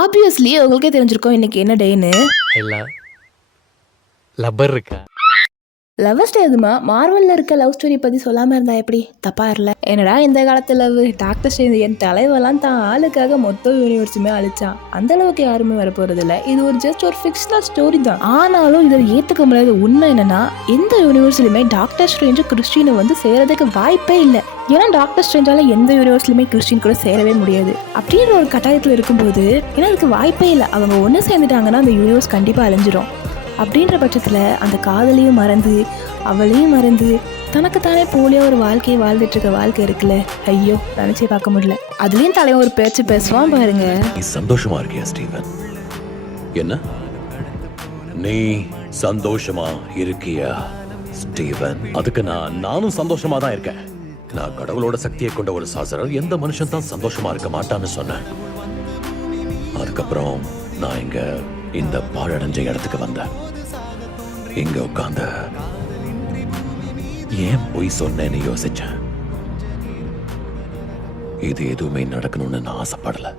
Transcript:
Obviously உங்களுக்கே தெரிஞ்சிருக்கும் இன்னைக்கு என்ன டேன்னு. இல்ல லப்பர் இருக்கா? லவ் ஸ்டோரி எதுமா மார்வல்ல இருக்க லவ் ஸ்டோரி பத்தி சொல்லாம இருந்தா எப்படி? தப்பா இருல. என்னடா இந்த காலத்து லவ். டாக்டர் ஸ்ட்ரேஞ்ச் என் தலைவெல்லாம் தான் ஆளுக்காக மொத்த யூனிவர்ஸுமே அழிச்சான். அந்த அளவுக்கு யாருமே வர போறது இல்ல. இது ஒரு ஜஸ்ட் ஒரு ஃபிக்ஷனல் ஸ்டோரி தான். ஆனாலும் இதை ஏத்துக்க முடியாத உண்மை என்னன்னா, எந்த யூனிவர்ஸ்லயுமே டாக்டர் ஸ்ட்ரேஞ்சும் கிறிஸ்டினும் வந்து சேரதுக்கு வாய்ப்பே இல்லை. ஏன்னா டாக்டர் ஸ்ட்ரேஞ்சால எந்த யூனிவர்ஸ்லயுமே கிறிஸ்டின் கூட சேரவே முடியாது. அப்படின்ற ஒரு கட்டாயத்துல இருக்கும்போது ஏன்னா அதுக்கு வாய்ப்பே இல்லை. அவங்க ஒன்று சேர்ந்துட்டாங்கன்னா அந்த யூனிவர்ஸ் கண்டிப்பா அழிஞ்சிடும். அப்படின்ற பட்சத்தில் அந்த காதலையும் மறந்து அவளையும் மறந்து தனக்குத்தானே போலியா ஒரு வாழ்க்கையை வாழ்ந்துட்டு இருக்க வாழ்க்கை இருக்குல்ல, ஐயோ நினைச்சே பார்க்க முடியல. அதுலயும் தலைவன் ஒரு பேச்சு பேசுவான் பாருங்க. நீ சந்தோஷமா இருக்கியா ஸ்டீவன்? என்ன நீ சந்தோஷமா இருக்கியா ஸ்டீவன்? அதுக்கு நானும் சந்தோஷமா தான் இருக்கேன். நான் கடவுளோட சக்தியை கொண்ட ஒரு சாசரர். எந்த மனுஷன் தான் சந்தோஷமா இருக்க மாட்டான்னு சொன்னேன். அதுக்கப்புறம் நான் இங்க இந்த பாழடைஞ்ச இடத்துக்கு வந்தேன். இங்க உட்கார்ந்து ஏன் போய் சொன்னேன்னு யோசிச்சேன். இது எதுவுமே நடக்கணும்னு நான் ஆசைப்படல.